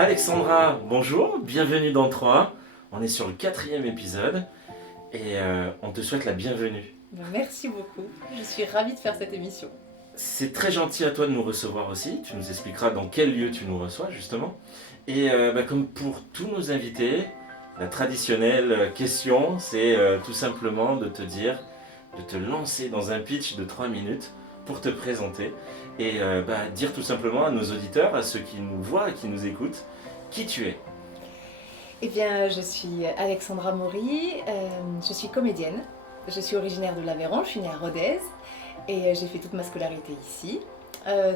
Alexandra, bonjour, bienvenue dans 3. On est sur le 4e épisode et on te souhaite la bienvenue. Merci beaucoup, je suis ravie de faire cette émission. C'est très gentil à toi de nous recevoir aussi, tu nous expliqueras dans quel lieu tu nous reçois justement. Et comme pour tous nos invités, la traditionnelle question c'est tout simplement de te dire, de te lancer dans un pitch de 3 minutes pour te présenter et dire tout simplement à nos auditeurs, à ceux qui nous voient et qui nous écoutent, qui tu es. Eh bien, je suis Alexandra Maury, je suis comédienne. Je suis originaire de l'Aveyron, je suis née à Rodez et j'ai fait toute ma scolarité ici.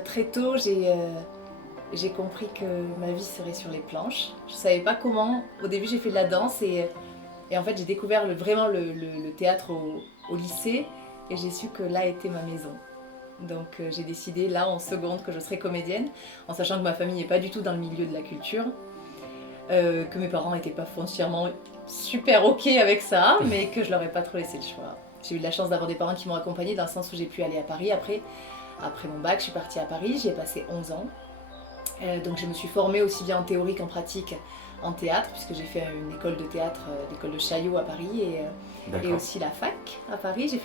Très tôt, j'ai compris que ma vie serait sur les planches. Je ne savais pas comment. Au début, j'ai fait de la danse et en fait, j'ai découvert vraiment le théâtre au lycée et j'ai su que là était ma maison. Donc j'ai décidé là en seconde que je serais comédienne, en sachant que ma famille n'est pas du tout dans le milieu de la culture, que mes parents n'étaient pas foncièrement super ok avec ça, mais que je leur ai pas trop laissé le choix. J'ai eu de la chance d'avoir des parents qui m'ont accompagnée dans le sens où j'ai pu aller à Paris. Après mon bac, je suis partie à Paris, j'y ai passé 11 ans. Donc je me suis formée aussi bien en théorie qu'en pratique en théâtre, puisque j'ai fait une école de théâtre, l'école de Chaillot à Paris, et aussi la fac à Paris.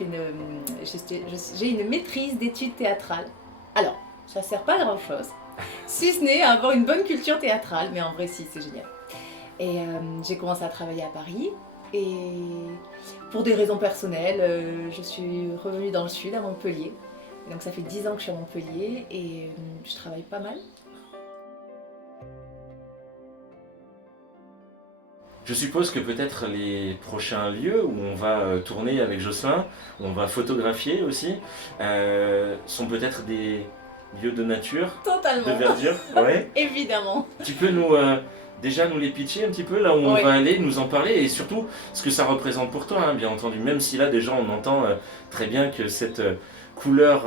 J'ai une maîtrise d'études théâtrales. Alors, ça sert pas à grand chose, si ce n'est à avoir une bonne culture théâtrale, mais en vrai si, c'est génial. Et j'ai commencé à travailler à Paris, et pour des raisons personnelles, je suis revenue dans le sud, à Montpellier. Et donc ça fait 10 ans que je suis à Montpellier, et je travaille pas mal. Je suppose que peut-être les prochains lieux où on va tourner avec Jocelyn, où on va photographier aussi, sont peut-être des lieux de nature, Totalement. de verdure. Ouais. Évidemment. Tu peux déjà nous les pitcher un petit peu là où on va aller, nous en parler et surtout ce que ça représente pour toi, hein, bien entendu. Même si là déjà on entend très bien que cette couleur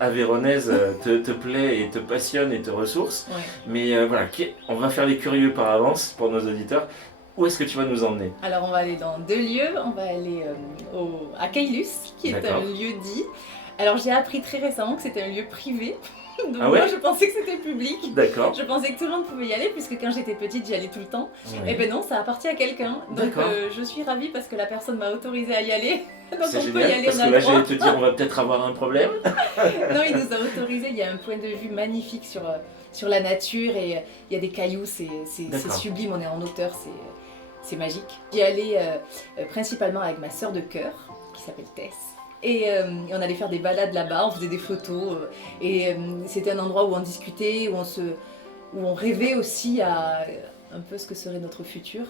aveyronnaise te plaît et te passionne et te ressource. Ouais. Mais voilà, on va faire les curieux par avance pour nos auditeurs. Où est-ce que tu vas nous emmener? Alors on va aller dans 2 lieux, on va aller à Caylus, qui est un lieu dit. Alors j'ai appris très récemment que c'était un lieu privé, donc moi je pensais que c'était public. D'accord. Je pensais que tout le monde pouvait y aller, puisque quand j'étais petite j'y allais tout le temps. Et ben non, ça appartient à quelqu'un, donc je suis ravie parce que la personne m'a autorisée à y aller. Donc c'est on génial, peut y aller, parce on a que le là droit. j'allais te dire on va peut-être avoir un problème. Non, il nous a autorisé, il y a un point de vue magnifique sur la nature et il y a des cailloux, c'est sublime, on est en hauteur, c'est magique. J'y allais principalement avec ma sœur de cœur, qui s'appelle Tess. Et on allait faire des balades là-bas, on faisait des photos. Et c'était un endroit où on discutait, où on rêvait aussi à un peu ce que serait notre futur.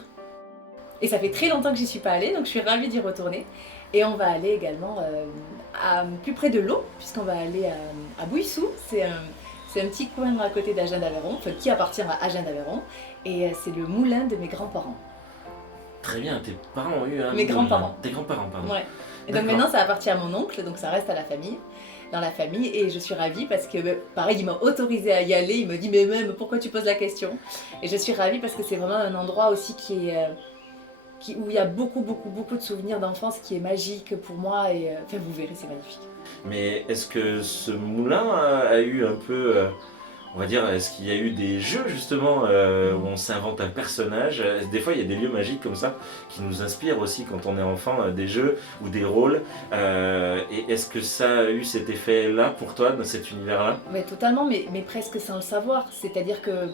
Et ça fait très longtemps que j'y suis pas allée, donc je suis ravie d'y retourner. Et on va aller également plus près de l'eau, puisqu'on va aller à Bouissou. C'est un petit coin à côté d'Agen d'Aveyron, enfin qui appartient à Agen d'Aveyron. Et c'est le moulin de mes grands-parents. Très bien, tes parents ont eu un... Mes grands-parents. Tes grands-parents, pardon. Ouais. Et donc maintenant ça appartient à mon oncle, donc ça reste à la famille, dans la famille, et je suis ravie parce que pareil, il m'a autorisée à y aller, il me dit mais même pourquoi tu poses la question? Et je suis ravie parce que c'est vraiment un endroit aussi où il y a beaucoup de souvenirs d'enfance, qui est magique pour moi, et enfin vous verrez, c'est magnifique. Mais est-ce que ce moulin a eu un peu... on va dire, est-ce qu'il y a eu des jeux justement où on s'invente un personnage? Des fois, il y a des lieux magiques comme ça qui nous inspirent aussi quand on est enfant, des jeux ou des rôles. Et est-ce que ça a eu cet effet-là pour toi, dans cet univers-là? Mais totalement, mais presque sans le savoir. C'est-à-dire que,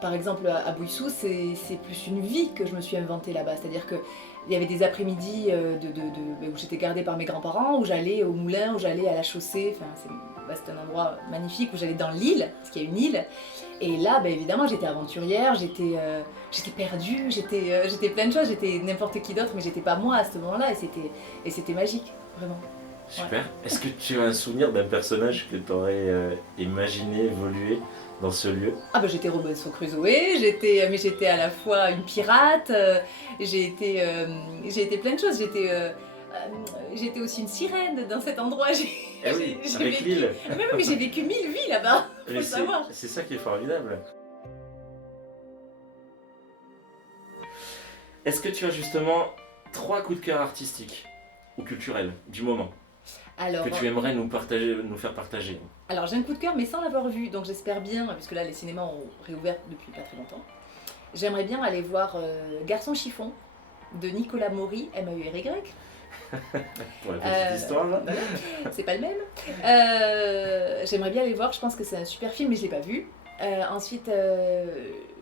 par exemple, à Bouissou, c'est plus une vie que je me suis inventée là-bas. C'est-à-dire que il y avait des après-midi où j'étais gardée par mes grands-parents, où j'allais au moulin, où j'allais à la chaussée. Enfin, c'était un endroit magnifique où j'allais dans l'île, parce qu'il y a une île. Et là, évidemment, j'étais aventurière, j'étais perdue, j'étais plein de choses, j'étais n'importe qui d'autre, mais j'étais pas moi à ce moment-là, et c'était magique, vraiment. Super. Ouais. Est-ce que tu as un souvenir d'un personnage que tu aurais imaginé évoluer dans ce lieu? Ah j'étais Robinson Crusoe, mais j'étais à la fois une pirate, j'ai été plein de choses, j'étais aussi une sirène dans cet endroit. Eh oui, avec l'île. Mais j'ai vécu 1000 vies là-bas, faut le savoir. C'est ça qui est formidable. Est-ce que tu as justement 3 coups de cœur artistiques ou culturels du moment? Alors, que tu aimerais nous faire partager. alors j'ai un coup de cœur, mais sans l'avoir vu, donc j'espère bien, puisque là les cinémas ont réouvert depuis pas très longtemps. J'aimerais bien aller voir Garçon chiffon de Nicolas Maury, M-A-U-R-Y. Pour la petite histoire, là. Voilà, c'est pas le même. J'aimerais bien aller voir, je pense que c'est un super film, mais je l'ai pas vu. Ensuite,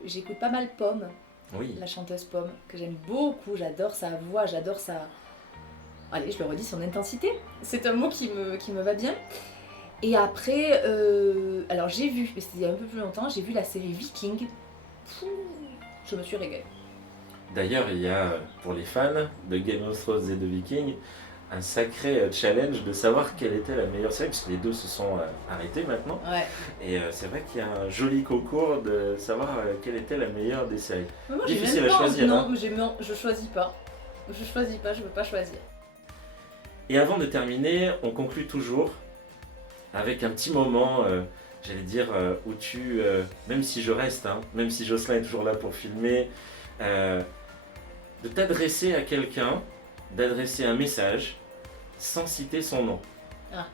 j'écoute pas mal Pomme, Oui. la chanteuse Pomme, que j'aime beaucoup, j'adore sa voix, j'adore sa... Allez, je le redis, son intensité. C'est un mot qui me va bien. Et après, alors j'ai vu, mais c'était il y a un peu plus longtemps, j'ai vu la série Viking. Pouh, je me suis régalée. D'ailleurs, il y a, pour les fans de Game of Thrones et de Vikings, un sacré challenge de savoir quelle était la meilleure série, puisque les deux se sont arrêtés maintenant. Ouais. Et c'est vrai qu'il y a un joli concours de savoir quelle était la meilleure des séries. Mais moi, Difficile j'ai même à pas choisir, Non, hein. je choisis pas. Je choisis pas, je veux pas choisir. Et avant de terminer, on conclut toujours avec un petit moment, j'allais dire, où tu, même si je reste, hein, même si Jocelyn est toujours là pour filmer, de t'adresser à quelqu'un, d'adresser un message sans citer son nom. Ah.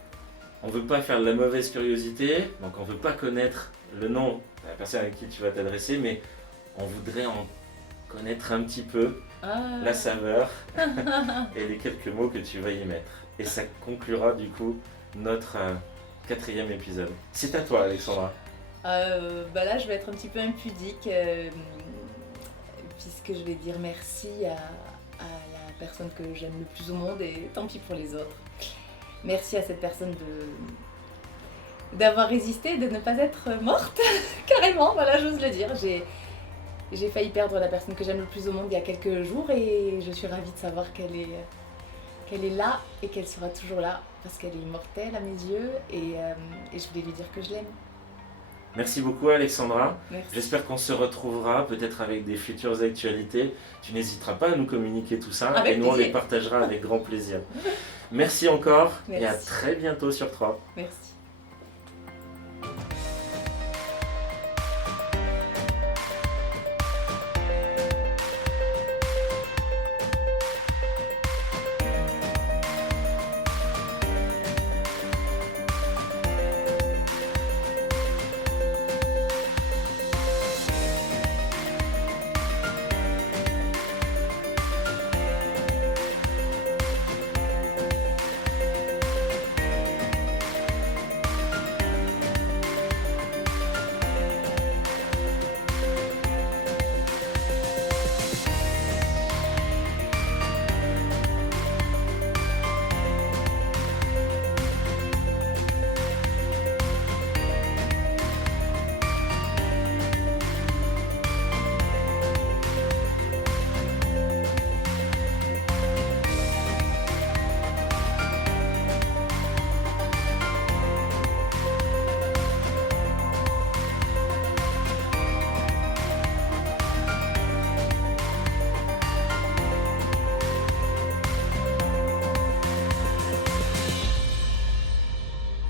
On ne veut pas faire de la mauvaise curiosité, donc on ne veut pas connaître le nom de la personne avec qui tu vas t'adresser, mais on voudrait en connaître un petit peu Ah. la saveur et les quelques mots que tu vas y mettre. Et ça conclura du coup notre 4e épisode. C'est à toi, Alexandra. Bah là, je vais être un petit peu impudique, puisque je vais dire merci à la personne que j'aime le plus au monde, et tant pis pour les autres. Merci à cette personne d'avoir résisté, de ne pas être morte, carrément, voilà, j'ose le dire. J'ai failli perdre la personne que j'aime le plus au monde il y a quelques jours, et je suis ravie de savoir qu'elle est là et qu'elle sera toujours là, parce qu'elle est immortelle à mes yeux, et je voulais lui dire que je l'aime. Merci beaucoup, Alexandra. Merci. J'espère qu'on se retrouvera peut-être avec des futures actualités. Tu n'hésiteras pas à nous communiquer tout ça, Avec et nous on plaisir. les partagera avec grand plaisir. Merci encore et à Merci. très bientôt sur 3. Merci.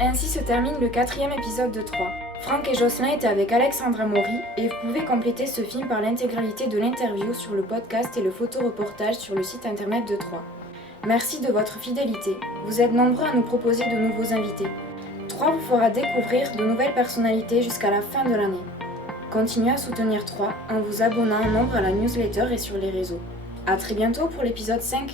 Ainsi se termine le 4e épisode de 3. Franck et Jocelyn étaient avec Alexandra Maury et vous pouvez compléter ce film par l'intégralité de l'interview sur le podcast et le photoreportage sur le site internet de 3. Merci de votre fidélité. Vous êtes nombreux à nous proposer de nouveaux invités. 3 vous fera découvrir de nouvelles personnalités jusqu'à la fin de l'année. Continuez à soutenir 3 en vous abonnant en nombre à la newsletter et sur les réseaux. A très bientôt pour l'épisode 5.